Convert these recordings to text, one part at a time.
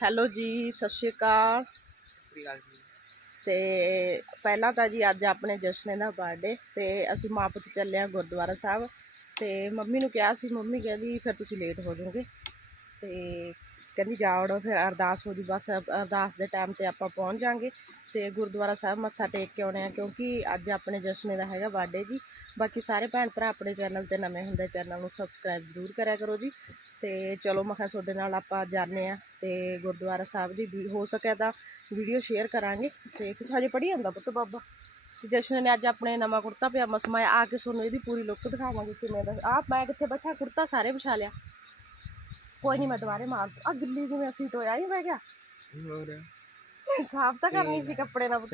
Hello ਜੀ, ਸਤਿ ਸ਼੍ਰੀ ਅਕਾਲ। ਤੇ ਪਹਿਲਾਂ ਤਾਂ ਜੀ ਅੱਜ ਆਪਣੇ ਜਸ਼ਨੇ ਦਾ ਬਰਥਡੇ ਤੇ ਅਸੀਂ ਮਾਂ ਪੁੱਤ ਚੱਲੇ ਆ ਗੁਰਦੁਆਰਾ ਸਾਹਿਬ। ਤੇ ਮੰਮੀ ਨੂੰ ਕਿਹਾ ਸੀ, ਮੰਮੀ ਕਹਿੰਦੀ ਫਿਰ ਤੁਸੀਂ ਲੇਟ ਹੋ ਜਾਓਗੇ। ਤੇ ਕਹਿੰਦੀ ਜਾਵੜੋ ਫਿਰ ਅਰਦਾਸ ਹੋ ਜੂ, ਬਸ ਅਰਦਾਸ ਦੇ ਟਾਈਮ ਤੇ ਆਪਾਂ ਪਹੁੰਚ ਜਾਾਂਗੇ। ਤੇ ਗੁਰਦੁਆਰਾ ਸਾਹਿਬ ਮੱਥਾ ਟੇਕ ਕੇ ਆਉਣੇ ਆ, ਕਿਉਂਕਿ ਅੱਜ ਆਪਣੇ ਜਸ਼ਨੇ ਦਾ ਹੈਗਾ ਬਰਥਡੇ ਜੀ। ਬਾਕੀ ਸਾਰੇ ਭੈਣ ਭਰਾ ਆਪਣੇ ਚੈਨਲ ਤੇ ਨਵੇਂ ਹੁੰਦੇ ਚੈਨਲ ਨੂੰ ਸਬਸਕ੍ਰਾਈਬ ਜ਼ਰੂਰ ਕਰਿਆ ਕਰੋ ਜੀ। ਤੇ ਚਲੋ ਮੈਂ ਕਿਹਾ ਤੁਹਾਡੇ ਨਾਲ ਆਪਾਂ ਜਾਂਦੇ ਆ, ਤੇ ਗੁਰਦੁਆਰਾ ਸਾਹਿਬ ਦੀ ਵੀ ਹੋ ਸਕਿਆ ਤਾਂ ਵੀਡੀਓ ਸ਼ੇਅਰ ਕਰਾਂਗੇ। ਤੇ ਕਿਉਂਕਿ ਹਜੇ ਪੜੀ ਜਾਂਦਾ ਪੁੱਤ ਬਾਬਾ। ਤੇ ਜਸ਼ਨ ਨੇ ਅੱਜ ਆਪਣੇ ਨਵਾਂ ਕੁੜਤਾ, ਪਜਾਮਾ ਸਮਾਇਆ, ਆ ਕੇ ਤੁਹਾਨੂੰ ਇਹਦੀ ਪੂਰੀ ਲੁੱਕ ਦਿਖਾਵਾਂਗੇ ਕਿਵੇਂ ਦਾ। ਆ ਮੈਂ ਕਿੱਥੇ ਬੈਠਾ, ਕੁੜਤਾ ਸਾਰੇ ਵਿਛਾ ਲਿਆ। ਕੋਈ ਨਹੀਂ ਮੈਂ ਦੁਬਾਰੇ ਮਾਰ ਆ ਗਿੱਲੀ ਜਿਵੇਂ ਅਸੀਂ ਟੋਇਆ ਹੀ ਬਹਿ ਗਿਆ। ਹੋਰ। ਸਾਫ਼ ਤਾਂ ਕਰਨੀ ਸੀ ਕੱਪੜੇ ਨਾਲ ਪੁੱਤ।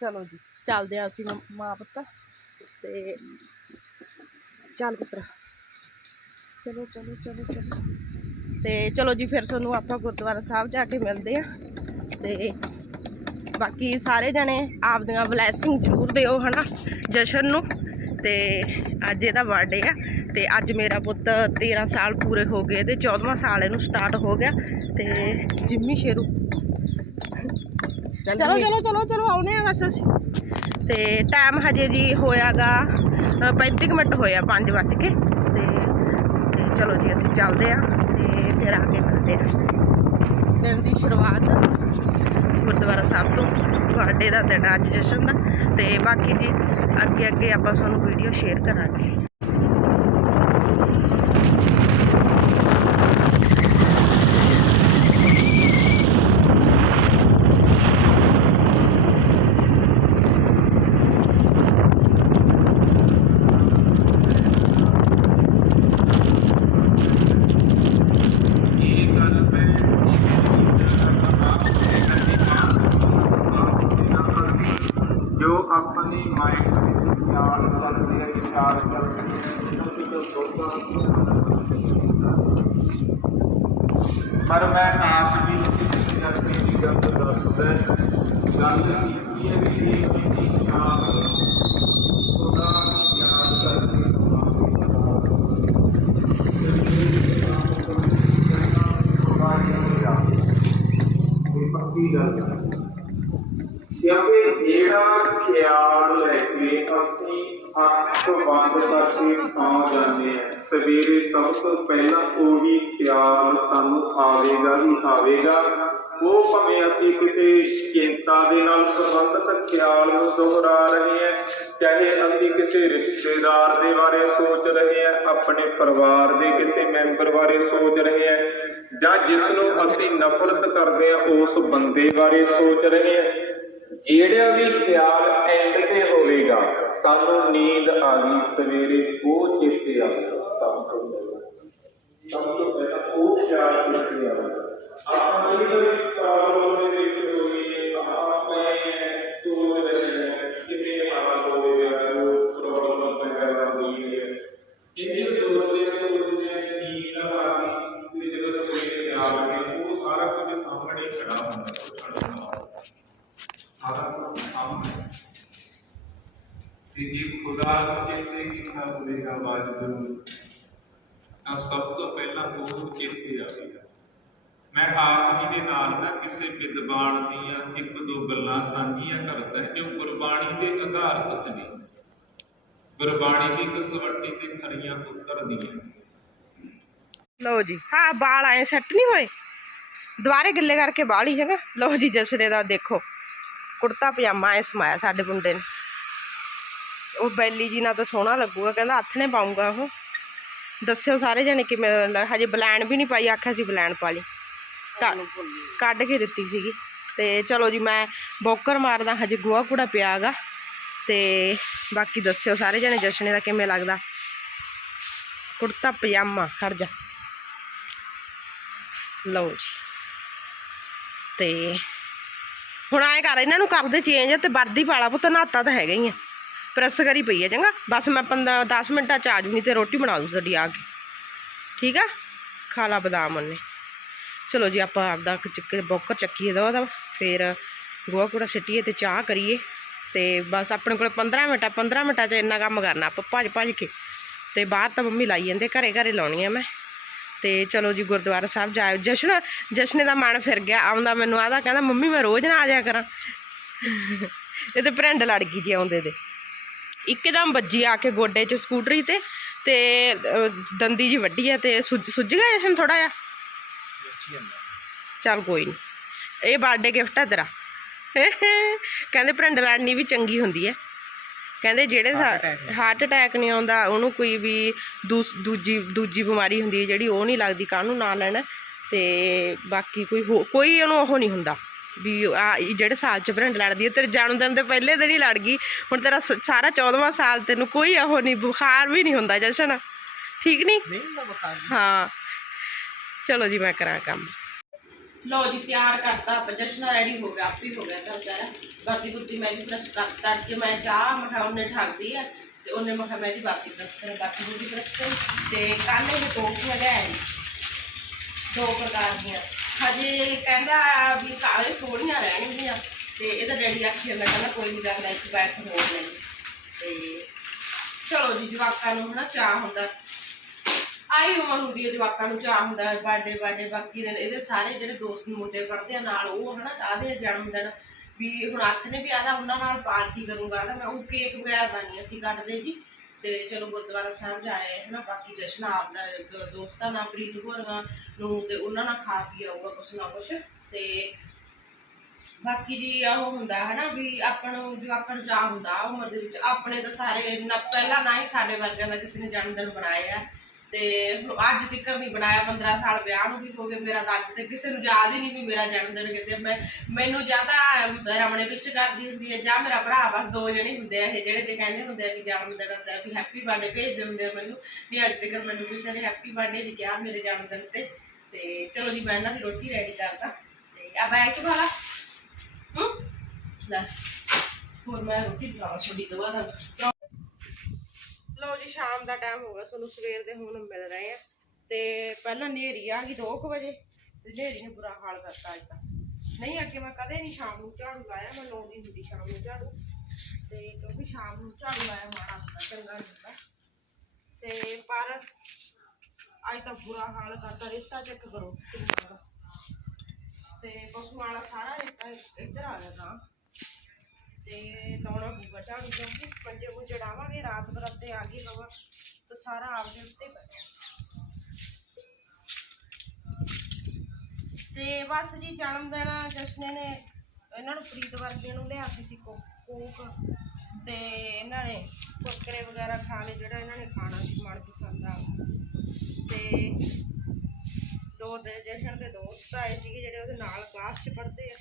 ਚਲੋ ਜੀ ਚੱਲਦੇ ਆ ਅਸੀਂ ਮ- ਮਾਂ ਪੁੱਤ। ਤੇ ਚੱਲ ਪੁੱਤਰ। ਚਲੋ ਚਲੋ ਚਲੋ ਚਲੋ। ਤੇ ਚਲੋ ਜੀ ਫਿਰ ਤੁਹਾਨੂੰ ਆਪਾਂ ਗੁਰਦੁਆਰਾ ਸਾਹਿਬ ਜਾ ਕੇ ਮਿਲਦੇ ਆ। ਤੇ ਬਾਕੀ ਸਾਰੇ ਜਣੇ ਆਪਦੀਆਂ ਬਲੇਸਿੰਗ ਜ਼ਰੂਰ ਦਿਓ ਹਨਾ ਜਸ਼ਨ ਨੂੰ। ਤੇ ਅੱਜ ਇਹਦਾ ਬਰਥਡੇ ਆ। ਤੇ ਅੱਜ ਮੇਰਾ ਪੁੱਤ 13 ਸਾਲ ਪੂਰੇ ਹੋ ਗਏ ਤੇ 14ਵਾਂ ਸਾਲ ਇਹਨੂੰ ਸਟਾਰਟ ਹੋ ਗਿਆ ਤੇ ਜਿੰਮੀ ਸ਼ੇਰੂ। ਚਲੋ ਚਲੋ ਚਲੋ ਚਲੋ ਆਉਨੇ ਆ ਬਸ ਅਸੀਂ। ਤੇ ਟਾਈਮ ਹਜੇ ਜੀ ਹੋਇਆਗਾ 35 ਕੁ ਮਿੰਟ ਹੋਇਆ 5 ਵੱਜ ਕੇ। ਤੇ ਤੇ ਚਲੋ ਜੀ ਅਸੀਂ ਚੱਲਦੇ ਆ ਤੇ ਫਿਰ ਆ ਕੇ ਮਿਲਦੇ ਆ। ਦਿਨ ਦੀ ਸ਼ੁਰੂਆਤ ਗੁਰਦੁਆਰਾ ਸਾਹਿਬ ਤੋਂ ਬਰਥਡੇ ਦਾ ਦਿਨ ਅੱਜ ਜਸ਼ਨ ਦਾ। ਤੇ ਬਾਕੀ ਜੀ ਅੱਗੇ ਅੱਗੇ ਆਪਾਂ ਤੁਹਾਨੂੰ ਵੀਡੀਓ ਸ਼ੇਅਰ ਕਰਾਂਗੇ ਜੋ ਆਪਣੀ ਮਾਈਂਡ ਵਿੱਚ ਖਿਆਲ ਕਰਦੇ ਹੈ ਵਿਚਾਰ ਕਰਦੇ ਹੈ ਤੁਸੀਂ ਜੋ ਸੋਚਦਾ ਪਰ ਮੈਂ ਆਪ ਵੀ ਕਿਸੇ ਕਰਕੇ ਦੀ ਗੱਲ ਦੱਸਦਾ ਗੱਲ ਕੀਤੀ ਹੈ ਵੀ ਇਹ ਦੀ ਸ਼ਾਮ ਸਾਨੂੰ ਆਵੇਗਾ ਹੀ ਆਵੇਗਾ। ਉਹ ਭਾਵੇਂ ਅਸੀਂ ਕਿਸੇ ਚਿੰਤਾ ਦੇ ਨਾਲ ਸੰਬੰਧਿਤ ਖਿਆਲ ਨੂੰ ਦੁਹਰਾ ਰਹੇ ਹਾਂ, ਚਾਹੇ ਅਸੀਂ ਕਿਸੇ ਰਿਸ਼ਤੇਦਾਰ ਦੇ ਬਾਰੇ ਸੋਚ ਰਹੇ ਹਾਂ, ਆਪਣੇ ਪਰਿਵਾਰ ਦੇ ਕਿਸੇ ਮੈਂਬਰ ਬਾਰੇ ਸੋਚ ਰਹੇ ਹਾਂ, ਜਾਂ ਜਿਸ ਨੂੰ ਅਸੀਂ ਨਫ਼ਰਤ ਕਰਦੇ ਹਾਂ, ਉਸ ਬੰਦੇ ਬਾਰੇ ਸੋਚ ਰਹੇ ਹਾਂ। ਜਿਹੜਾ ਵੀ ਖਿਆਲ ਐਂਡ ਤੇ ਹੋਵੇਗਾ, ਸਾਨੂੰ ਨੀਂਦ ਆ ਗਈ, ਸਵੇਰੇ ਉਹ ਚੇਤੇ ਆਵੇਗਾ ਸਭ ਤੋਂ ਤੇ ਜੇ ਖੁਦਾ ਨੂੰ ਚੇਤੇ ਕੀਤਾ ਹੋਵੇਗਾ ਵਾਹਿਗੁਰੂ ਤਾਂ ਸਭ ਤੋਂ ਪਹਿਲਾਂ ਉਹ ਚੇਤੇ ਆਵੇਗਾ ਮੈਂ ਆਪ ਜੀ ਦੇ ਨਾਲ ਨਾ ਕਿਸੇ ਵਿਦਵਾਨ ਦੀਆਂ ਇੱਕ ਦੋ ਗੱਲਾਂ ਸਾਂਝੀਆਂ ਕਰਦਾ ਜੋ ਗੁਰਬਾਣੀ ਦੇ ਆਧਾਰਿਤ ਨੇ। ਗੁਰਬਾਣੀ ਦੀ ਕਸਵੱਟੀ ਤੇ ਖਰੀਆਂ ਉਤਰਦੀਆਂ ਲਓ ਜੀ ਹਾਂ ਬਾਲ ਆਏ ਸੈੱਟ ਨਹੀਂ ਹੋਏ? ਦੁਬਾਰੇ ਗਿੱਲੇ ਕਰਕੇ ਬਾਲ ਹੀ ਹੈਗਾ। ਲਓ ਜੀ ਜਸੜੇ ਦਾ ਦੇਖੋ। ਕੁੜਤਾ ਪਜਾਮਾ ਐ ਸਮਾਇਆ ਸਾਡੇ ਮੁੰਡੇ ਨੇ। ਉਹ ਬੈਲੀ ਜੀ ਨਾਲ ਤਾਂ ਸੋਹਣਾ ਲੱਗੂਗਾ, ਕਹਿੰਦਾ ਹੱਥ ਨੇ ਪਾਉਂਗਾ ਉਹ। ਦੱਸਿਓ ਸਾਰੇ ਜਣੇ ਕਿਵੇਂ ਲੱਗ- ਹਜੇ ਬਲੈਨ ਵੀ ਨਹੀਂ ਪਾਈ, ਆਖਿਆ ਸੀ ਬਲੈਣ ਪਾ ਲਈ। ਕੱਢ- ਕੱਢ ਕੇ ਦਿੱਤੀ ਸੀਗੀ। ਤੇ ਚਲੋ ਜੀ, ਮੈਂ ਬੋਕਰ ਮਾਰਦਾ, ਹਜੇ ਗੋਹਾ ਕੂੜਾ ਪਿਆ ਗਾ। ਤੇ ਬਾਕੀ ਦੱਸਿਓ ਸਾਰੇ ਜਣੇ ਜਸ਼ਨੇ ਦਾ ਕਿਵੇਂ ਲੱਗਦਾ। ਕੁੜਤਾ, ਪਜਾਮਾ ਖੜ ਜਾ ਲਓ ਜੀ। ਤੇ ਹੁਣ ਆਏ ਕਰ, ਇਹਨਾਂ ਨੂੰ ਕਰਦੇ ਚੇਂਜ ਤੇ ਵਰਦੀ ਪਾਲਾ ਪੁੱਤ, ਨਹਾਤਾ ਤਾਂ ਹੈਗਾ ਹੀ ਆ। ਪ੍ਰੈਸ ਕਰੀ ਪਈ ਹੈ, ਚੰਗਾ? ਬਸ ਮੈਂ 15 10 ਮਿੰਟਾਂ ਚ ਆ ਜੂਗੀ ਤੇ ਰੋਟੀ ਬਣਾ ਦੂ ਤੁਹਾਡੀ ਆ ਕੇ। ਠੀਕ ਆ? ਖਾ ਲਾ ਬਦਾਮ ਉਹਨੇ। ਚਲੋ ਜੀ, ਆਪਾਂ ਆਪਦਾ ਚੱਕੇ ਬੋਕਰ ਚੱਕੀਏ ਦੋ ਦਾ ਫਿਰ ਗੋਹਾ ਕੂੜਾ ਸਿੱਟੀਏ ਤੇ ਚਾਹ ਕਰੀਏ। ਤੇ ਬਸ ਆਪਣੇ ਕੋਲ 15 ਮਿੰਟਾਂ ਆ 15 ਮਿੰਟਾਂ 'ਚ ਇੰਨਾ ਕੰਮ ਕਰਨਾ, ਆਪਾਂ ਭੱਜ ਭੱਜ ਕੇ। ਤੇ ਬਾਅਦ ਤਾਂ ਮੰਮੀ ਲਾਈ ਜਾਂਦੇ, ਘਰੇ ਘਰੇ ਲਾਉਣੀ ਆ ਮੈਂ। ਤੇ ਚਲੋ ਜੀ, ਗੁਰਦੁਆਰਾ ਸਾਹਿਬ ਜਾਇਓ। ਜਸ਼ਨ, ਜਸ਼ਨੇ ਦਾ ਮਨ ਫਿਰ ਗਿਆ, ਆਉਂਦਾ ਮੈਨੂੰ ਆਦਾ ਕਹਿੰਦਾ, ਮੰਮੀ ਮੈਂ ਰੋਜ਼ ਨਾ ਆ ਜਾਇਆ ਕਰਾਂ। ਇਹ ਤੇ ਭਰਿੰਡ ਲੜ ਗਈ ਜੀ ਆਉਂਦੇ ਦੇ। ਇੱਕਦਮ ਵੱਜੀ ਆ ਕੇ ਗੋਡੇ 'ਚ ਸਕੂਟਰੀ ਤੇ ਤੇ ਦੰਦੀ ਜੀ ਵੱਡੀ ਆ ਤੇ ਸੁੱਜ ਗਿਆ ਜਸ਼ਨ ਥੋੜਾ ਜਿਹਾ? ਚੱਲ ਕੋਈ ਨਹੀਂ ਇਹ ਬਰਥਡੇ ਗਿਫਟ ਆ ਤੇਰਾ। ਕਹਿੰਦੇ ਭਰਿੰਡ ਲੜਨੀ ਵੀ ਚੰਗੀ ਹੁੰਦੀ ਹੈ ਕਹਿੰਦੇ ਜਿਹੜੇ ਹਾਰਟ ਅਟੈਕ ਨਹੀਂ ਆਉਂਦਾ ਉਹਨੂੰ ਕੋਈ ਵੀ ਦੂਜੀ ਦੂਜੀ ਬਿਮਾਰੀ ਹੁੰਦੀ ਹੈ ਜਿਹੜੀ ਉਹ ਨਹੀਂ ਲੱਗਦੀ ਕਾਹਨੂੰ ਨਾ ਲੈਣਾ? ਤੇ ਬਾਕੀ ਕੋਈ ਹੋ- ਕੋਈ ਉਹਨੂੰ ਉਹ ਨਹੀਂ ਹੁੰਦਾ। ਵੀ ਆ ਜਿਹੜੇ ਸਾਲ ਚ ਭਰਿੰਡ ਲੜਦੀ ਹੈ ਤੇਰੇ ਜਨਮ ਦਿਨ ਦੇ ਪਹਿਲੇ ਦਿਨ ਹੀ ਲੜ ਗਈ। ਹੁਣ ਤੇਰਾ ਸ- ਸਾਰਾ 14ਵਾਂ ਸਾਲ ਤੈਨੂੰ ਕੋਈ ਉਹ ਨਹੀਂ ਬੁਖਾਰ ਵੀ ਨਹੀਂ ਹੁੰਦਾ ਜਸ਼ਨ। ਠੀਕ ਨਹੀਂ ਨਹੀਂ ਹੁੰਦਾ ਬੁਖਾਰ ਹਾਂ। ਚਲੋ ਜੀ ਮੈਂ ਕਰਾਂ ਕੰਮ। ਲਓ ਜੀ ਤਿਆਰ ਕਰਤਾ ਆਪਾਂ। ਜਸ਼ਨ ਰੈਡੀ ਹੋ ਗਿਆ ਆਪੀ ਹੋ ਗਿਆ ਤਾਂ ਵਿਚਾਰਾ ਬਾਕੀ ਬੁੱਤੀ ਮੈਂ ਦੀ ਪ੍ਰੈਸ ਕਰ ਕਰਕੇ ਮੈਂ ਚਾਹ ਮਠਾ ਉਹਨੇ ਠੱਗਦੀ ਆ ਤੇ ਉਹਨੇ ਮਖਾ ਮੈਂ ਦੀ ਬਾਤੀ ਪ੍ਰੈਸ ਕਰ ਬਾਕੀ ਬੁੱਤੀ ਪ੍ਰੈਸ ਕਰ। ਤੇ ਕੱਲ ਇਹ ਟੋਪੀਆਂ ਲੈ ਆਈ ਦੋ ਪ੍ਰਕਾਰ ਦੀਆਂ। ਹਜੇ ਕਹਿੰਦਾ ਵੀ ਕਾਲੇ ਥੋੜੀਆਂ ਰਹਿਣਗੀਆਂ ਤੇ ਇਹਦਾ ਡੈਡੀ ਆਖੀ ਜਾਂਦਾ ਕਹਿੰਦਾ ਕੋਈ ਨਹੀਂ ਗੱਲ ਇੱਕ ਬੈਠ ਹੋ ਲੈ ਤੇ ਚਲੋ ਜੀ, ਜਵਾਕਾਂ ਨੂੰ ਹਨਾ ਚਾਹ ਹੁੰਦਾ। ਆਈ ਉਮਰ ਹੁੰਦੀ ਹੈ ਜਵਾਕਾਂ ਨੂੰ ਚਾਹ ਹੁੰਦਾ ਬਰਥਡੇ ਬਰਥਡੇ ਬਾਕੀ ਇਹਦੇ ਸਾਰੇ ਜਿਹੜੇ ਦੋਸਤ ਮੁੰਡੇ ਪੜ੍ਹਦੇ ਆ ਨਾਲ, ਉਹ ਹਨਾ ਚਾਹਦੇ ਜਨਮ ਦਿਨ ਵੀ ਹੁਣ ਹੱਥ ਨੇ ਵੀ ਆਦਾ, ਉਹਨਾਂ ਨਾਲ ਪਾਰਟੀ ਕਰੂੰਗਾ, ਤਾਂ ਮੈਂ ਉਹ ਕੇਕ ਵਗੈਰਾ ਦਾ ਨਹੀਂ ਅਸੀਂ ਕੱਟਦੇ ਜੀ। ਤੇ ਚਲੋ ਗੁਰਦੁਆਰਾ ਸਾਹਿਬ ਜਾਏ ਹਨਾ, ਬਾਕੀ ਜਸ਼ਨ ਆਪਦਾ ਦ- ਦੋਸਤਾਂ ਨਾਲ ਪ੍ਰੀਤ ਹੋਰਾਂ ਨੂੰ ਤੇ ਉਹਨਾਂ ਨਾਲ ਖਾ ਪੀ ਆਊਗਾ ਕੁਛ ਨਾ ਕੁਛ। ਤੇ ਬਾਕੀ ਜੀ ਉਹ ਹੁੰਦਾ ਹਨਾ ਵੀ ਆਪਾਂ ਨੂੰ, ਜਵਾਕਾਂ ਨੂੰ ਚਾਹ ਹੁੰਦਾ, ਉਮਰ ਦੇ ਵਿੱਚ ਆਪਣੇ ਤਾਂ ਸਾਰੇ ਨਾ, ਪਹਿਲਾਂ ਨਾ ਹੀ ਸਾਡੇ ਵਰਗਿਆਂ ਦਾ ਕਿਸੇ ਨੇ ਜਨਮ ਦਿਨ ਬਣਾਇਆ ਤੇ ਅੱਜ ਤੱਕ ਨਹੀਂ ਬਣਾਇਆ 15 ਸਾਲ ਵਿਆਹ ਨੂੰ ਵੀ ਹੋ ਗਏ ਮੇਰਾ ਤਾਂ ਅੱਜ ਤੱਕ ਕਿਸੇ ਨੂੰ ਯਾਦ ਹੀ ਨਹੀਂ ਵੀ ਮੇਰਾ ਜਨਮ ਦਿਨ ਕਿਤੇ ਮੈਂ, ਮੈਨੂੰ ਜ਼ਿਆਦਾ ਰਮਣੇ ਵਿਸ਼ ਕਰਦੀ ਹੁੰਦੀ ਹੈ, ਜਾਂ ਮੇਰਾ ਭਰਾ, ਬਸ ਦੋ ਜਣੇ ਹੁੰਦੇ ਆ ਇਹ, ਜਿਹੜੇ ਤੇ ਕਹਿੰਦੇ ਹੁੰਦੇ ਆ ਵੀ ਜਨਮ ਦਿਨ ਦਾ ਵੀ ਹੈਪੀ ਬਰਥਡੇ ਭੇਜਦੇ ਹੁੰਦੇ ਆ ਮੈਨੂੰ, ਵੀ ਅੱਜ ਤੱਕ ਮੈਨੂੰ ਕਿਸੇ ਨੇ ਹੈਪੀ ਬਰਥਡੇ ਨਹੀਂ ਕਿਹਾ ਮੇਰੇ ਜਨਮ ਦਿਨ ਤੇ ਤੇ ਚਲੋ ਜੀ ਮੈਂ ਇਹਨਾਂ ਦੀ ਰੋਟੀ ਰੈਡੀ ਕਰਦਾ, ਤੇ ਆ ਬੈਗ ਚ ਪਾ ਹੂੰ? ਲੈ, ਹੋਰ ਮੈਂ ਰੋਟੀ ਬਣਾਉਣਾ ਛੋੜੀ ਦਵਾ ਦਾ ਲਓ ਜੀ, ਸ਼ਾਮ ਦਾ ਟਾਈਮ ਹੋ ਗਿਆ ਸਾਨੂੰ ਸਵੇਰ ਦੇ ਹੁਣ ਮਿਲ ਰਹੇ ਆ। ਤੇ ਪਹਿਲਾਂ ਨੇਰੀ ਆ ਗਈ 2 ਵਜੇ, ਤੇ ਨੇਰੀ ਨੇ ਬੁਰਾ ਹਾਲ ਕਰਤਾ ਅੱਜ ਤਾਂ। ਨਹੀਂ, ਅੱਗੇ ਮੈਂ ਕਦੇ ਨਹੀਂ ਸ਼ਾਮ ਨੂੰ ਝਾੜੂ ਲਾਇਆ, ਮੈਂ ਲਾਉਂਦੀ ਹੁੰਦੀ ਸ਼ਾਮ ਨੂੰ ਝਾੜੂ। ਤੇ ਕਿਉਂਕਿ ਸ਼ਾਮ ਨੂੰ ਝਾੜੂ ਲਾਇਆ, ਮਾੜਾ ਹੁੰਦਾ, ਚੰਗਾ ਹੁੰਦਾ। ਤੇ ਪਰ ਅੱਜ ਤਾਂ ਬੁਰਾ ਹਾਲ ਕਰਤਾ, ਰਿਸ਼ਤਾ ਚੈੱਕ ਕਰੋ। ਤੇ ਪਸ਼ੂ ਵਾਲਾ ਸਾਰਾ ਰਿਸ਼ਤਾ ਇੱਧਰ ਆ ਗਿਆ ਤਾਂ। ਤੇ ਲਾਉਣਾ ਪਊਗਾ ਝਾੜੂ ਕਿਉਂਕਿ ਪੰਜੇ ਨੂੰ ਜੜਾਵਾਂਗੇ ਰਾਤ ਬਰਾਤੇ ਆ ਗਈ ਹਵਾ ਤੇ ਸਾਰਾ ਆਪਦੇ ਉੱਤੇ ਪੈ ਤੇ ਬਸ ਜੀ, ਜਨਮ ਦਿਨ ਜਸ਼ਨੇ ਨੇ ਇਹਨਾਂ ਨੂੰ ਪ੍ਰੀਤ ਵਰਗੇ ਨੂੰ ਲਿਆਤੀ ਸੀ ਕੋਕ। ਤੇ ਇਹਨਾਂ ਨੇ ਕੁਰਕਰੇ ਵਗੈਰਾ ਖਾ ਲਏ, ਜਿਹੜਾ ਇਹਨਾਂ ਨੇ ਖਾਣਾ ਸੀ ਮਨ ਪਸੰਦ ਆ। ਤੇ ਦੋ ਦੇ ਜਸ਼ਨ ਦੇ ਦੋਸਤ ਆਏ ਸੀਗੇ, ਜਿਹੜੇ ਉਹਦੇ ਨਾਲ ਕਲਾਸ 'ਚ ਪੜ੍ਹਦੇ ਆ।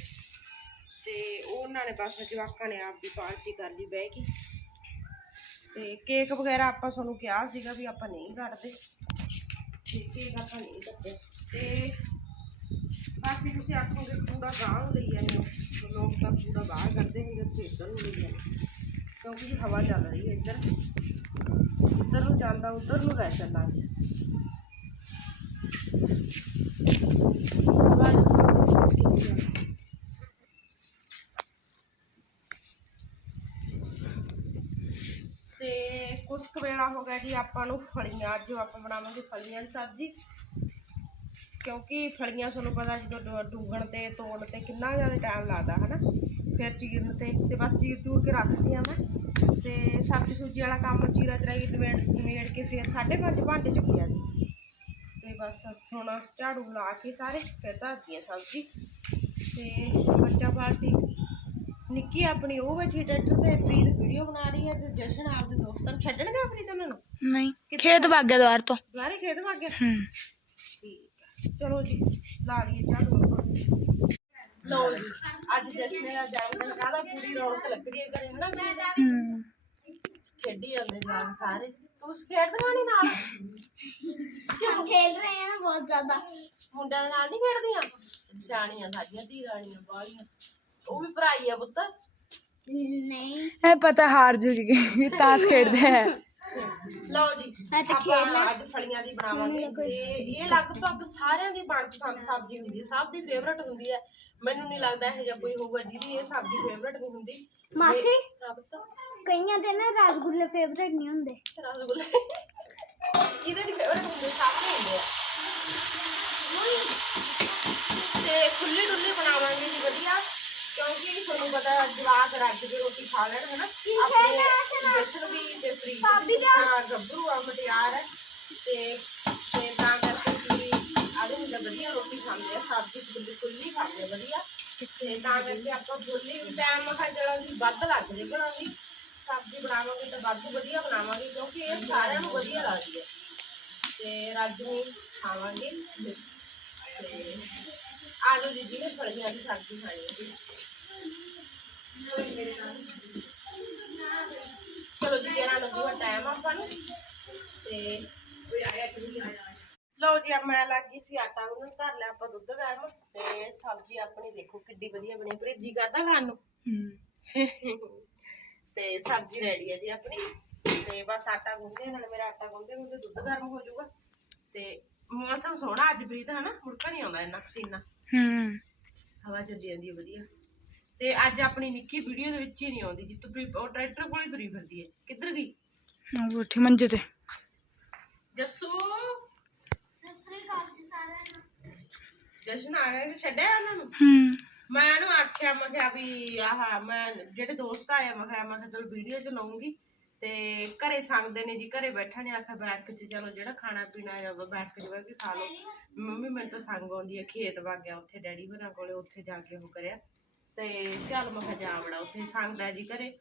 ਤੇ ਉਹਨਾਂ ਨੇ ਬਸ ਜਵਾਕਾਂ ਨੇ ਆਪ ਦੀ ਪਾਰਟੀ ਕਰ ਲਈ ਬਹਿ ਕੇ। ਤੇ ਕੇਕ ਵਗੈਰਾ ਆਪਾਂ ਤੁਹਾਨੂੰ ਕਿਹਾ ਸੀਗਾ ਵੀ ਆਪਾਂ ਨਹੀਂ ਕੱਟਦੇ। ਤੇ ਕੇਕ ਆਪਾਂ ਨਹੀਂ ਕੱਟਦੇ। ਤੇ ਬਾਕੀ ਤੁਸੀਂ ਆਖੋਗੇ ਕੂੜਾ ਗਾਂ ਨੂੰ ਲਈ ਜਾਂਦੇ ਹੋ। ਲੋਕ ਤਾਂ ਕੂੜਾ ਬਾਹਰ ਕੱਢਦੇ ਹੁੰਦੇ ਤੇ ਇੱਧਰ ਨੂੰ ਲਈ ਜਾਂਦੇ। ਕਿਉਂਕਿ ਹਵਾ ਚੱਲ ਰਹੀ ਹੈ ਇੱਧਰ। ਇੱਧਰ ਨੂੰ ਜਾਂਦਾ, ਉੱਧਰ ਨੂੰ ਰਹਿ ਚੱਲਾਂਗੇ ਹਵਾ ਚੱਲ ਤੇ ਕੁਝ ਕੁ ਵੇਲਾ ਹੋ ਗਿਆ ਜੀ, ਆਪਾਂ ਨੂੰ ਫਲੀਆਂ, ਅੱਜ ਆਪਾਂ ਬਣਾਵਾਂਗੇ ਫਲੀਆਂ ਦੀ ਸਬਜ਼ੀ। ਕਿਉਂਕਿ ਫਲੀਆਂ ਤੁਹਾਨੂੰ ਪਤਾ ਜਦੋਂ ਡੁ- ਤੇ, ਤੋੜਨ ਤੇ ਕਿੰਨਾ ਜ਼ਿਆਦਾ ਟਾਈਮ ਲੱਗਦਾ, ਹਨਾ? ਫਿਰ ਚੀਰਨ ਤੇ ਤੇ ਬਸ ਚੀਰ ਚੂਰ ਕੇ ਰੱਖਦੀ ਆ ਮੈਂ। ਤੇ ਸਬਜ਼ੀ ਸੁਬਜ਼ੀ ਵਾਲਾ ਕੰਮ ਚੀਰਾ ਚਰਾਈ ਨਿਬੇੜ ਨਿਬੇੜ ਕੇ ਫਿਰ 5:30 ਭਾਂਡੇ ਚੱਕਿਆ ਜੀ। ਤੇ ਬਸ ਹੁਣ ਝਾੜੂ ਲਾ ਕੇ ਸਾਰੇ ਫਿਰ ਧਰਦੀ ਆ ਸਬਜ਼ੀ। ਤੇ ਬੱਚਾ ਪਾਰਟੀ ਨਿੱਕੀ ਆਪਣੀ ਉਹ ਬੈਠੀ ਟਰੈਕਟਰ ਤੇ ਪ੍ਰੀਤ ਵੀਡੀਓ ਬਣਾ ਰਹੀ ਹੈ ਤੇ ਜਸ਼ਨ ਆਪਦੇ ਦੋਸਤਾਂ ਨੂੰ ਛੱਡਣਗੇ ਪ੍ਰੀਤ ਉਹਨਾਂ ਨਹੀਂ ਖੇਤ ਭਾਗ ਗਿਆ ਤੋਂ। ਦੁਆਰੇ ਖੇਤ ਭਾਗ ਚਲੋ ਜੀ ਲਾ ਲਈਏ ਚਾਹ ਦੋ ਲਓ ਜੀ ਅੱਜ ਜਸ਼ਨ ਦਾ ਜਨਮਦਿਨ ਕਾਹਦਾ ਪੂਰੀ ਰੌਣਕ ਲੱਗ ਰਹੀ ਹੈ ਘਰੇ ਹਨਾ? ਹੂੰ। ਖੇਡੀ ਜਾਂਦੇ ਜਾਨ ਸਾਰੇ। ਤੂੰ ਖੇਡਦਾ ਨਹੀਂ ਨਾਲ ਕਿਉਂ ਖੇਡ ਰਹੇ ਆ ਬਹੁਤ ਜ਼ਿਆਦਾ। ਮੁੰਡਿਆਂ ਦੇ ਨਾਲ ਨਹੀਂ ਖੇਡਦੀਆਂ? ਸਿਆਣੀਆਂ ਸਾਡੀਆਂ ਧੀ ਰਾਣੀਆਂ ਬਾਹਲੀਆਂ। ਉਹ ਵੀ ਭਰਾ ਹੀ ਆ ਪੁੱਤ। ਨਹੀਂ। ਇਹ ਪਤਾ ਹਾਰ ਜੂਰ ਗਏ ਤਾਸ ਖੇਡਦੇ ਆ। ਲਓ ਜੀ ਮੈਂ ਤਾਂ ਆਪਾਂ ਅੱਜ ਫਲੀਆਂ ਦੀ ਬਣਾਵਾਂਗੇ ਤੇ ਇਹ ਲਗਭਗ ਸਾਰਿਆਂ ਦੀ ਪਸੰਦ ਸਬਜ਼ੀ ਹੁੰਦੀ ਹੈ। ਸਭ ਦੀ ਫੇਵਰਟ ਹੁੰਦੀ ਹੈ। ਮੈਨੂੰ ਨਹੀਂ ਲੱਗਦਾ ਇਹ ਜਿਹਾ ਕੋਈ ਹੋਊਗਾ ਜਿਹਦੀ ਇਹ ਸਬਜ਼ੀ ਫੇਵਰਟ ਨਹੀਂ ਹੁੰਦੀ। ਮਾਸੀ? ਕਈਆਂ ਦੇ ਨਾ ਰਸਗੁੱਲੇ ਫੇਵਰਟ ਨਹੀਂ ਹੁੰਦੇ। ਰਸਗੁੱਲੇ। ਇਹਦੇ ਨਹੀਂ ਫੇਵਰਟ ਹੁੰਦੇ? ਸਭ ਦੇ ਹੁੰਦੇ ਆ। ਤੇ ਖੁੱਲੇ ਡੁੱਲੇ ਬਣਾਵਾਂਗੇ ਜੀ ਵਧੀਆ। ਤੁਹਾਨੂੰ ਪਤਾ ਜਵਾਕ ਰੱਜ ਕੇ ਰੋਟੀ ਖਾ ਲੈਣ ਹਨਾ? ਆਪਣੇ ਜਸ਼ਨ ਵੀ ਤੇ ਪ੍ਰੀਤ ਵੀ ਤਾਂ ਗੱਭਰੂ ਆ ਮਟਿਆਰ ਹੈ ਤੇ ਤੇ ਤਾਂ ਕਰਕੇ ਵੀ ਆਦੇ ਹੁੰਦੇ ਵਧੀਆ ਰੋਟੀ ਖਾਂਦੇ ਆ ਸਬਜ਼ੀ ਖੁੱਲੀ ਖੁੱਲੀ ਖਾਂਦੇ ਵਧੀਆ। ਤੇ ਤਾਂ ਕਰਕੇ ਆਪਾਂ ਬੋਲੀ ਟਾਈਮ ਮਖਾ ਜਿਹੜਾ ਵੀ ਵੱਧ ਲੱਗ ਜੇ ਬਣਾਉਣੀ ਸਬਜ਼ੀ ਬਣਾਵਾਂਗੇ ਤਾਂ ਵੱਧ ਵਧੀਆ ਬਣਾਵਾਂਗੇ ਕਿਉਂਕਿ ਇਹ ਸਾਰਿਆਂ ਨੂੰ ਵਧੀਆ ਲੱਗਦੀ ਹੈ ਤੇ ਰੱਜ ਨੂੰ ਖਾਵਾਂਗੇ। ਤੇ ਆ ਜਾਓ ਜੀ ਨੇ ਫਲੀਆਂ ਦੀ ਸਬਜ਼ੀ ਖਾਣੀ ਹੈ ਚਲੋ ਜੀ ਇਹਨਾਂ ਲੱਗੂਗਾ ਟਾਈਮ ਆਪਾਂ ਨੂੰ। ਤੇ ਕੋਈ ਆਇਆ ਕਿ ਨਹੀਂ ਆਇਆ ਲਓ ਜੀ ਆ ਮੈਂ ਲੱਗ ਗਈ ਸੀ ਆਟਾ ਉਹਨੂੰ ਧਰ ਲਿਆ ਆਪਾਂ ਦੁੱਧ ਗਰਮ। ਤੇ ਸਬਜ਼ੀ ਆਪਣੀ ਦੇਖੋ ਕਿੱਡੀ ਵਧੀਆ ਬਣੀ ਭਰੇਜੀ ਕਰਦਾ ਖਾਣ ਨੂੰ। ਤੇ ਸਬਜ਼ੀ ਰੈਡੀ ਹੈ ਜੀ ਆਪਣੀ। ਤੇ ਬਸ ਆਟਾ ਗੁੰਨਦੇ ਨਾਲ ਮੇਰਾ ਆਟਾ ਗੁੰਨਦੇ ਗੁੰਨਦੇ ਦੁੱਧ ਗਰਮ ਹੋ ਜਾਊਗਾ। ਤੇ ਮੌਸਮ ਸੋਹਣਾ ਅੱਜ ਪ੍ਰੀਤ ਹਨਾ? ਮੁੜਕਾ ਨਹੀਂ ਆਉਂਦਾ ਇੰਨਾ ਪਸੀਨਾ। ਹੂੰ। ਹਵਾ ਚੱਲੀ ਜਾਂਦੀ ਹੈ ਵਧੀਆ। ਤੇ ਅੱਜ ਆਪਣੀ ਨਿੱਕੀ ਵੀਡੀਓ ਦੇ ਵਿੱਚ ਹੀ ਨਹੀਂ ਆਉਂਦੀ ਜਿੱਤੋਂ ਪ੍ਰੀ- ਉਹ ਟਰੈਕਟਰ ਕੋਲ ਤੁਰੀ ਫਿਰਦੀ ਹੈ। ਕਿੱਧਰ ਗਈ? ਉਹ ਉੱਠੀ ਮੰਜੇ ਤੇ। ਜੱਸੂ? ਜਸ਼ਨ ਆ ਗਿਆ ਵੀ ਛੱਡਿਆ ਉਹਨਾਂ ਨੂੰ? ਹੂੰ। ਮੈਂ ਇਹਨੂੰ ਆਖਿਆ ਮੈਂ ਕਿਹਾ ਵੀ ਆਹ ਮੈਂ ਜਿਹੜੇ ਦੋਸਤ ਆਏ ਆ, ਮੈਂ ਕਿਹਾ ਮੈਂ ਕਿਹਾ ਚਲ ਵੀਡੀਓ ਚ ਲਾਉਂਗੀ। ਤੇ ਘਰੇ ਸੰਗਦੇ ਨੇ ਜੀ ਘਰੇ ਬੈਠਾ ਨੇ ਆਖਿਆ ਬੈਠ ਕੇ ਚਲੋ ਜਿਹੜਾ ਖਾਣਾ ਪੀਣਾ ਉਹ ਬੈਠ ਕੇ ਜਿਵੇਂ ਕਿ ਖਾ ਲਓ। ਮੰਮੀ ਮੈਨੂੰ ਤਾਂ ਸੰਗ ਆਉਂਦੀ ਹੈ ਖੇਤ ਵਗ ਗਿਆ ਉੱਥੇ ਡੈਡੀ ਹੋਰਾਂ ਕੋਲੇ ਉੱਥੇ ਜਾ ਕੇ ਉਹ ਕਰਿਆ। ਤੇ ਚੱਲ ਮੈਂ ਜਾ ਬੜਾ ਉੱਥੇ ਸੰਗਦਾ ਜੀ ਘਰੇ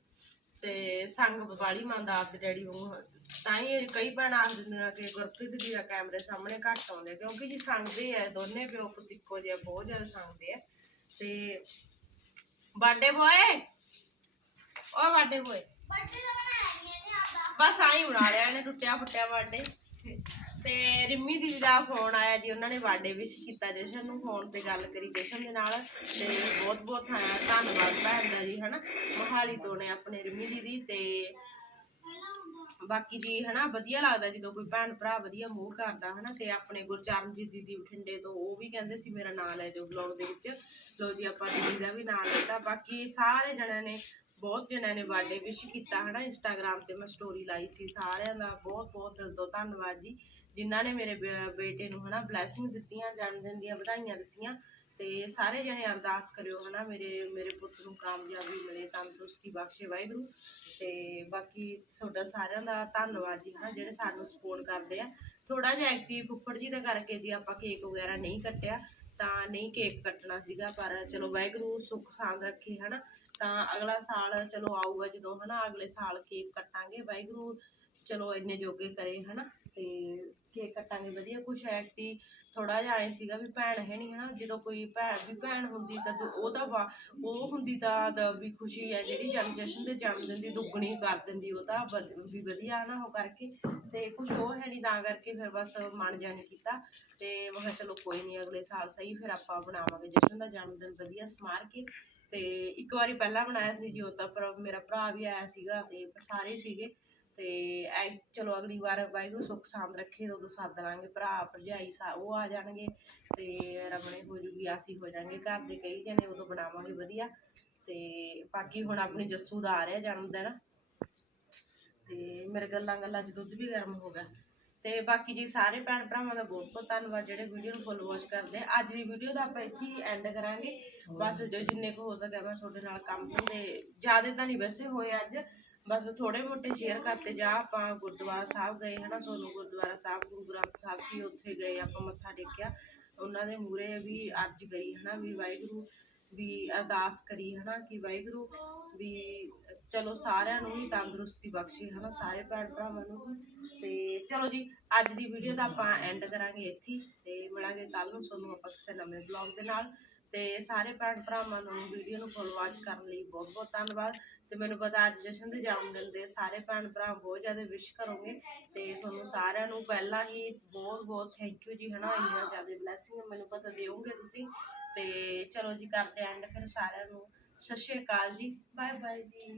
ਤੇ ਸੰਗ ਬਵਾਲੀ ਮੰਨਦਾ ਆਪਦੇ ਡੈਡੀ ਨੂੰ ਤਾਂ ਹੀ ਕਈ ਭੈਣਾਂ ਆਖ ਦਿੰਦੀਆਂ ਕਿ ਗੁਰਪ੍ਰੀਤ ਦੀ ਦਾ ਕੈਮਰੇ ਸਾਹਮਣੇ ਘੱਟ ਆਉਂਦੇ ਕਿਉਂਕਿ ਜੀ ਸੰਗਦੇ ਆ ਦੋਨੇ ਪਿਓ ਪੁੱਤ ਇੱਕੋ ਜਿਹੇ ਬਹੁਤ ਜ਼ਿਆਦਾ ਸੰਗਦੇ ਆ। ਤੇ ਬਾਡੇ ਬੋਏ? ਓ ਬਾਡੇ ਬੋਏ। ਬੱਚੇ ਦਾ ਬਣਾਇਆ ਨਹੀਂ ਇਹਨੇ ਆਪਦਾ। ਬਸ ਆਈ ਬਣਾ ਲਿਆ ਇਹਨੇ ਟੁੱਟਿਆ ਫੁੱਟਿਆ ਬਾਡੇ ਤੇ ਰਿੰਮੀ ਦੀਦੀ ਦਾ ਫੋਨ ਆਇਆ ਜੀ, ਉਹਨਾਂ ਨੇ ਬਾਡੇ ਵਿਸ਼ ਕੀਤਾ ਜਸ਼ਨ ਨੂੰ, ਫੋਨ ਤੇ ਗੱਲ ਕਰੀ ਜਸ਼ਨ ਦੇ ਨਾਲ, ਤੇ ਬਹੁਤ ਬਹੁਤ ਧੰਨਵਾਦ ਭੈਣ ਦਾ ਜੀ, ਹਨਾ? ਮੋਹਾਲੀ ਤੋਂ ਨੇ ਆਪਣੇ ਰਿੰਮੀ ਦੀਦੀ ਤੇ ਬਾਕੀ ਜੀ, ਹਨਾ, ਵਧੀਆ ਲੱਗਦਾ ਜਦੋਂ ਕੋਈ ਭੈਣ ਭਰਾ ਵਧੀਆ ਮੂੰਹ ਕਰਦਾ, ਹਨਾ, ਤੇ ਆਪਣੇ ਗੁਰਚਰਨਜੀਤ ਦੀਦੀ ਬਠਿੰਡੇ ਤੋਂ, ਉਹ ਵੀ ਕਹਿੰਦੇ ਸੀ, ਮੇਰਾ ਨਾਮ ਲੈ ਦਿਓ ਬਲੌਗ ਦੇ ਵਿੱਚ। ਲੋ ਜੀ, ਆਪਾਂ ਦੀਦੀ ਦਾ ਵੀ ਨਾਮ ਲੈਤਾ ਬਾਕੀ ਸਾਰੇ ਜਣਿਆਂ ਨੇ ਬਹੁਤ ਜਣਿਆਂ ਨੇ ਬਰਥਡੇ ਵਿਸ਼ ਕੀਤਾ ਹਨਾ ਇੰਸਟਾਗ੍ਰam ਤੇ ਮੈਂ ਸਟੋਰੀ ਲਾਈ ਸੀ ਸਾਰਿਆਂ ਦਾ, ਬਹੁਤ ਬਹੁਤ ਦਿਲ ਤੋਂ ਧੰਨਵਾਦ ਜੀ, ਜਿਨ੍ਹਾਂ ਨੇ ਮੇਰੇ ਬੇ- ਬੇਟੇ ਨੂੰ ਹਨਾ ਬਲੇਸਿੰਗ ਦਿੱਤੀਆਂ, ਜਨਮ ਦਿਨ ਦੀਆਂ ਵਧਾਈਆਂ ਦਿੱਤੀਆਂ, ਤੇ ਸਾਰੇ ਜਣੇ ਅਰਦਾਸ ਕਰਿਓ ਹਨਾ, ਮੇਰੇ ਮੇਰੇ ਪੁੱਤ ਨੂੰ ਕਾਮਯਾਬੀ ਮਿਲੇ, ਤੰਦਰੁਸਤੀ ਬਖਸ਼ੇ ਵਾਹਿਗੁਰੂ, ਤੇ ਬਾਕੀ ਤੁਹਾਡਾ ਸਾਰਿਆਂ ਦਾ ਧੰਨਵਾਦ ਜੀ ਹਨਾ, ਜਿਹੜੇ ਸਾਨੂੰ ਸਪੋਰਟ ਕਰਦੇ ਆ। ਥੋੜਾ ਜਿਹਾ ਐਕਟਿਵ ਫੁੱਫੜ ਜੀ ਦਾ ਕਰਕੇ ਜੀ ਆਪਾਂ ਕੇਕ ਵਗੈਰਾ ਨਹੀਂ ਕੱਟਿਆ ਤਾਂ ਨਹੀਂ ਕੇਕ ਕੱਟਣਾ ਸੀਗਾ, ਪਰ ਚਲੋ ਵਾਹਿਗੁਰੂ ਸੁੱਖ ਸਾਂਦ ਰੱਖੇ, ਹਨਾ? ਤਾਂ ਅਗਲਾ ਸਾਲ ਚਲੋ ਆਊਗਾ ਜਦੋਂ, ਹਨਾ? ਅਗਲੇ ਸਾਲ ਕੇਕ ਕੱਟਾਂਗੇ। ਵਾਹਿਗੁਰੂ ਚਲੋ ਇੰਨੇ ਜੋਗੇ ਕਰੇ, ਹਨਾ? ਤੇ ਕੇਕ ਕੱਟਾਂਗੇ, ਵਧੀਆ ਕੁਛ ਐਕਟੀ ਥੋੜਾ ਜਿਹਾ ਐ ਸੀਗਾ ਵੀ ਭੈਣ ਹੈ ਨਹੀਂ ਹਨਾ, ਜਦੋਂ ਕੋਈ ਭੈਣ, ਵੀ ਭੈਣ ਹੁੰਦੀ ਤਾਂ ਜੋ ਉਹਦਾ ਵਾ- ਉਹ ਹੁੰਦੀ ਤਾਂ ਵੀ ਖੁਸ਼ੀ ਹੈ, ਜਿਹੜੀ ਜਨਮ ਜਸ਼ਨ ਦੇ ਜਨਮ ਦਿਨ ਦੀ ਦੁੱਗਣੀ ਕਰ ਦਿੰਦੀ, ਉਹ ਤਾਂ ਵੀ ਵਧੀਆ ਨਾ ਉਹ ਕਰਕੇ। ਤੇ ਕੁਛ ਉਹ ਹੈ ਨਹੀਂ ਤਾਂ ਕਰਕੇ ਫਿਰ ਬਸ ਮਨ ਜਾ ਕੀਤਾ। ਤੇ ਮੈਂ ਚਲੋ ਕੋਈ ਨਹੀਂ ਅਗਲੇ ਸਾਲ ਸਹੀ ਫਿਰ ਆਪਾਂ ਬਣਾਵਾਂਗੇ ਜਸ਼ਨ ਦਾ ਜਨਮ ਦਿਨ ਵਧੀਆ ਸਮਾਰ ਕੇ। ਤੇ ਇੱਕ ਵਾਰੀ ਪਹਿਲਾਂ ਬਣਾਇਆ ਸੀ ਜੀ, ਉਹ ਤਾਂ ਮੇਰਾ ਭਰਾ ਵੀ ਆਇਆ ਸੀਗਾ ਤੇ ਸਾਰੇ ਸੀਗੇ। ਤੇ ਐ ਚਲੋ ਅਗਲੀ ਵਾਰ ਵਾਹਿਗੁਰੂ ਸੁੱਖ ਸਾਂਦ ਰੱਖੇ ਉਦੋਂ ਸੱਦ ਲਾਂਗੇ, ਭਰਾ, ਭਰਜਾਈ ਸਾ, ਉਹ ਆ ਜਾਣਗੇ ਤੇ ਰਮਣੇ ਹੋ ਜੂਗੀ ਅਸੀਂ ਹੋ ਜਾਾਂਗੇ ਘਰ ਦੇ ਕਈ ਜਣੇ ਉਦੋਂ ਬਣਾਵਾਂਗੇ ਵਧੀਆ ਤੇ ਬਾਕੀ ਹੁਣ ਆਪਣੀ ਜੱਸੂ ਦਾ ਆ ਰਿਹਾ ਜਨਮ ਦਿਨ ਤੇ ਮੇਰੇ ਗੱਲਾਂ ਗੱਲਾਂ 'ਚ ਦੁੱਧ ਵੀ ਗਰਮ ਹੋ ਗਿਆ ਤੇ ਬਾਕੀ ਜੀ ਸਾਰੇ ਭੈਣ ਭਰਾਵਾਂ ਦਾ ਬਹੁਤ ਬਹੁਤ ਧੰਨਵਾਦ, ਜਿਹੜੇ ਵੀਡੀਓ ਨੂੰ ਫੁੱਲ ਵਾਚ ਕਰਦੇ ਆ। ਅੱਜ ਦੀ ਵੀਡੀਓ ਦਾ ਆਪਾਂ ਇੱਥੇ ਹੀ ਐਂਡ ਕਰਾਂਗੇ। ਬਸ ਜੋ ਜਿੰਨੇ ਕੁ ਹੋ ਸਕਿਆ ਮੈਂ ਤੁਹਾਡੇ ਨਾਲ ਕੰਮ ਤੇ, ਜ਼ਿਆਦਾ ਤਾਂ ਨਹੀਂ ਵੈਸੇ ਹੋਏ ਅੱਜ ਬਸ ਥੋੜੇ ਮੋਟੇ ਸ਼ੇਅਰ ਕਰਤੇ ਜਾ, ਆਪਾਂ ਗੁਰਦੁਆਰਾ ਸਾਹਿਬ ਗਏ ਹਨਾ, ਸੋਨੂੰ ਗੁਰਦੁਆਰਾ ਸਾਹਿਬ, ਗੁਰੂ ਗ੍ਰੰਥ ਸਾਹਿਬ ਜੀ ਉੱਥੇ ਗਏ, ਆਪਾਂ ਮੱਥਾ ਟੇਕਿਆ। ਉਹਨਾਂ ਦੇ ਮੂਰੇ ਵੀ ਅਰਜ ਕਰੀ ਹਨਾ ਵੀ ਵਾਹਿਗੁਰੂ ਵੀ ਅਰਦਾਸ ਕਰੀ ਹਨਾ ਕਿ ਵਾਹਿਗੁਰੂ ਵੀ ਚਲੋ ਸਾਰਿਆਂ ਨੂੰ ਹੀ ਤੰਦਰੁਸਤੀ ਬਖਸ਼ੇ ਹਨਾ, ਸਾਰੇ ਭੈਣ ਭਰਾਵਾਂ ਨੂੰ ਤੇ ਚਲੋ ਜੀ, ਅੱਜ ਦੀ ਵੀਡੀਓ ਦਾ ਆਪਾਂ ਐਂਡ ਕਰਾਂਗੇ ਇੱਥੇ ਹੀ। ਤੇ ਮਿਲਾਂਗੇ ਕੱਲ ਨੂੰ, ਤੁਹਾਨੂੰ ਆਪਾਂ ਕਿਸੇ ਨਵੇਂ ਬਲੌਗ ਦੇ ਨਾਲ। ਤੇ ਸਾਰੇ ਭੈਣ ਭਰਾਵਾਂ ਨੂੰ ਵੀਡੀਓ ਨੂੰ ਫੁੱਲ ਵਾਚ ਕਰਨ ਲਈ ਬਹੁਤ ਬਹੁਤ ਧੰਨਵਾਦ। ਤੇ ਮੈਨੂੰ ਪਤਾ ਅੱਜ ਜਸ਼ਨ ਦੇ ਜਨਮ ਦਿਨ ਦੇ ਸਾਰੇ ਭੈਣ ਭਰਾ ਬਹੁਤ ਜ਼ਿਆਦਾ ਵਿਸ਼ ਕਰੋਗੇ। ਤੇ ਤੁਹਾਨੂੰ ਸਾਰਿਆਂ ਨੂੰ ਪਹਿਲਾਂ ਹੀ ਬਹੁਤ ਬਹੁਤ ਥੈਂਕ ਯੂ ਜੀ, ਹਨਾ? ਇੰਨਾ ਜ਼ਿਆਦਾ ਬਲੇਸਿੰਗ ਮੈਨੂੰ ਪਤਾ ਦਿਓਗੇ ਤੁਸੀਂ। ਤੇ ਚਲੋ ਜੀ, ਕਰਦੇ ਐਂਡ ਫਿਰ ਸਾਰਿਆਂ ਨੂੰ। ਸਤਿ ਸ਼੍ਰੀ ਅਕਾਲ ਜੀ। ਬਾਏ ਬਾਏ ਜੀ।